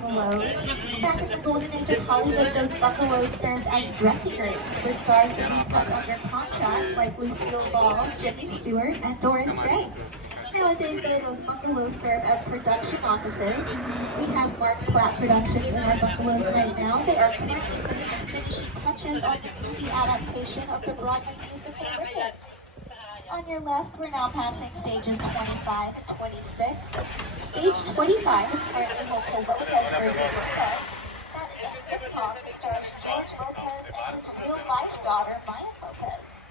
bungalows. Back in the golden age of Hollywood, those bungalows served as dressing rooms for stars that we kept under contract, like Lucille Ball, Jimmy Stewart, and Doris Day. Nowadays, though, those bungalows serve as production offices. We have Mark Platt Productions in our bungalows right now. They are currently putting the finishing touches on the movie adaptation of the Broadway musical Wicked. On your left, we're now passing stages 25 and 26. Stage 25 is currently home to Lopez versus Lopez. That is a sitcom that stars George Lopez and his real-life daughter, Maya Lopez.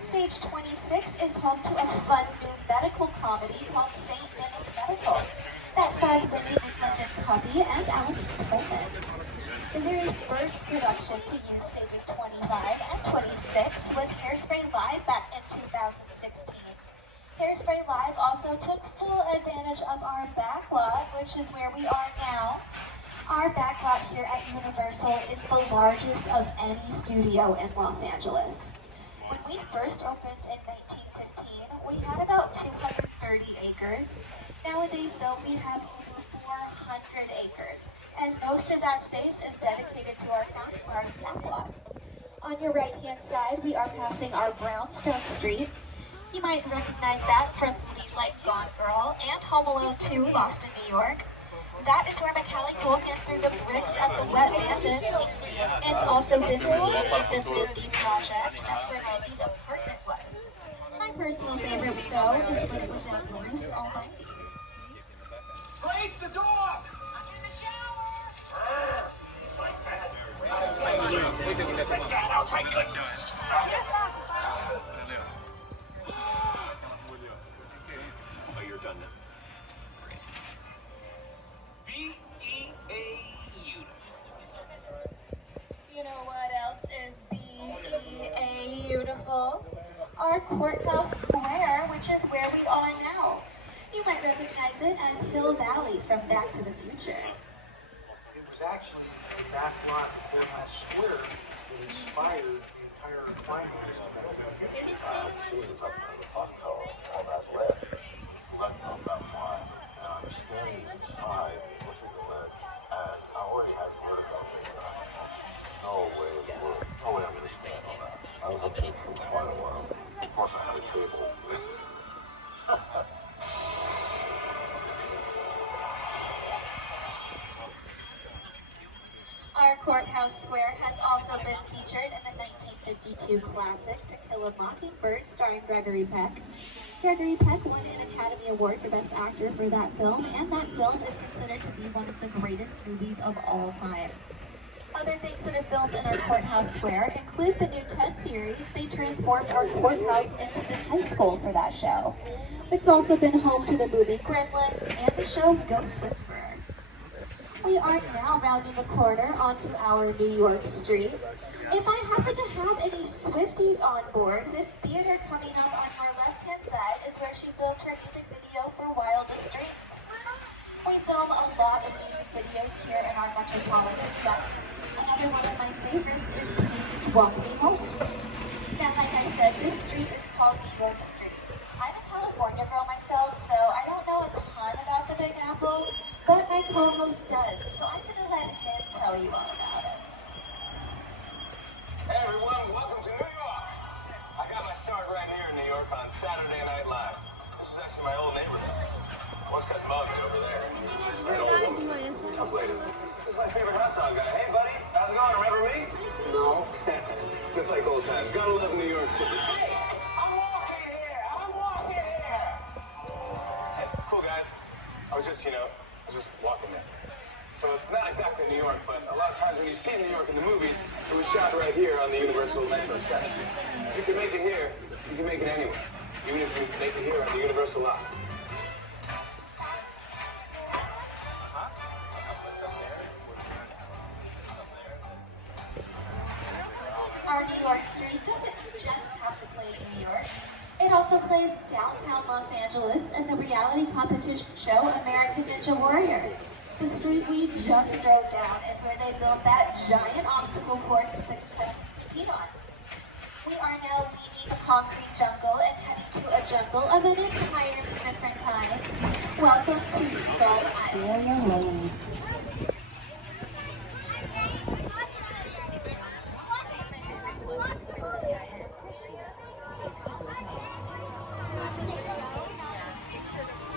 Stage 26 is home to a fun new medical comedy called St. Dennis Medical. That stars Lyndon Covey and Alice Tolman. The very first production to use stages 25 and 26 was Hairspray Live back in 2016. Hairspray Live also took full advantage of our backlot, which is where we are now. Our backlot here at Universal is the largest of any studio in Los Angeles. When we first opened in 1915, we had about 230 acres. Nowadays, though, we have over 400 acres, and most of that space is dedicated to our soundbar backlot. On your right-hand side, we are passing our Brownstone Street. You might recognize that from movies like Gone Girl and Home Alone 2, Lost in New York. That is where Macaulay Culkin threw the bricks at the Wet Bandits. It's also been seen in the Mindy Project. That's where Mindy's apartment was. My personal favorite, though, is when it was in Bruce Almighty. Place the dog! I'm in the shower! I'll take it. Oh, you're done now. You know what else is beautiful? Our Courthouse Square, which is where we are now. You might recognize it as Hill Valley from Back to the Future. It was actually the backlot of Courthouse Square that inspired the entire climax of Back to the Future. Seeing something in the clock tower on that ledge, left on that line, and I'm standing inside looking at the ledge, and I already had vertigo. No way in the world, no way I'm going to stand on that. I was up there for quite a while. Of course I had a table. Our Courthouse Square has also been featured in the 1952 classic To Kill a Mockingbird starring Gregory Peck. Gregory Peck won an Academy Award for Best Actor for that film, and that film is considered to be one of the greatest movies of all time. Other things that have filmed in our Courthouse Square include the new Ted series. They transformed our courthouse into the high school for that show. It's also been home to the movie Gremlins and the show Ghost Whisperer. We are now rounding the corner onto our New York street. If I happen to have any Swifties on board, this theater coming up on your left-hand side is where she filmed her music video for Wildest Dreams. We film a lot of music videos here in our Metropolitan sets. Another one of my favorites is Pink's Walk Me Home. Now, like I said, this street is called New York Street. I'm a California girl myself, so I don't know a ton about the Big Apple, but my co-host does, so I'm going to let him tell you all about it. Hey everyone, welcome to New York. I got my start right here in New York on Saturday Night Live. This is actually my old neighborhood. Once got mugged over there. An old woman, tough lady. This is my favorite hot dog guy. Hey buddy, how's it going? Remember me? No. Just like old times. Gotta love New York City. Hey, I'm walking here. Hey, it's cool guys. I was just walking there. So it's not exactly New York, but a lot of times when you see New York in the movies, it was shot right here on the Universal Metro sets. If you can make it here, you can make it anywhere. Even if you make it here on the Universal lot. Our New York street doesn't just have to play New York. It also plays downtown Los Angeles in the reality competition show American Ninja Warrior. The street we just drove down is where they built that giant obstacle course that the contestants compete on. We are now leaving the concrete jungle and heading to a jungle of an entirely different kind. Welcome to Skull Island.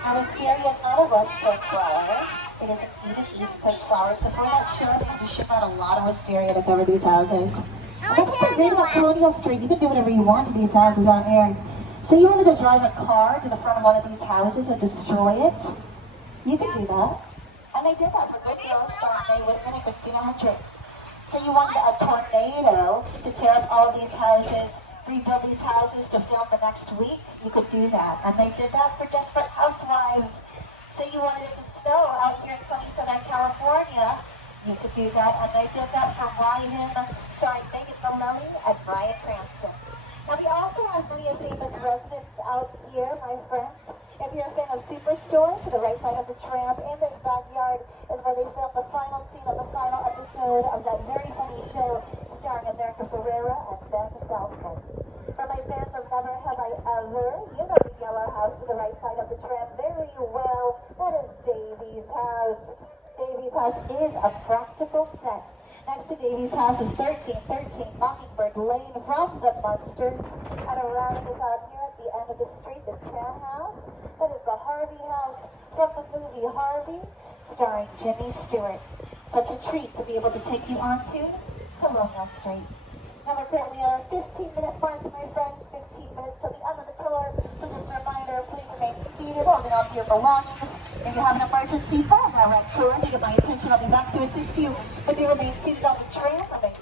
Now, Wisteria is not a West Coast flower. It is indeed an East Coast flower. So for that show, we had to ship out a lot of wisteria to cover these houses. And this is the great about Colonial Street. You can do whatever you want to these houses out here. So you wanted to drive a car to the front of one of these houses and destroy it? You could do that. And they did that for Good Girl, starring Mae Whitman and Christina Hendricks. So you wanted a tornado to tear up all these houses, rebuild these houses to film the next week? You could do that. And they did that for Desperate Housewives. So you wanted it to snow out here in sunny Southern California? You could do that. And they did that for Megan Mullally and Bryan Cranston. Now we also have many famous residents out here, my friends. If you're a fan of Superstore, to the right side of the tram, in this backyard is where they filmed the final scene of the final episode of that very funny show starring America Ferrera and Ben Feldman. For my fans of Never Have I Ever, you know the yellow house to the right side of the tram very well. That is Davy's house. Davy's house is a practical set. Next to Davy's house is 1313 Mockingbird Lane from the Munsters. And around us out here at the end of the street is Cam House. That is the Harvey house from the movie Harvey, starring Jimmy Stewart. Such a treat to be able to take you onto Colonial Street. Now we're currently at our 15-minute mark, my friends. 15 minutes till the end of the tour. So just a reminder, please remain seated, holding on to your belongings. If you have an emergency, call that red cord to get my attention. I'll be back to assist you. But do remain seated on the tram. Remain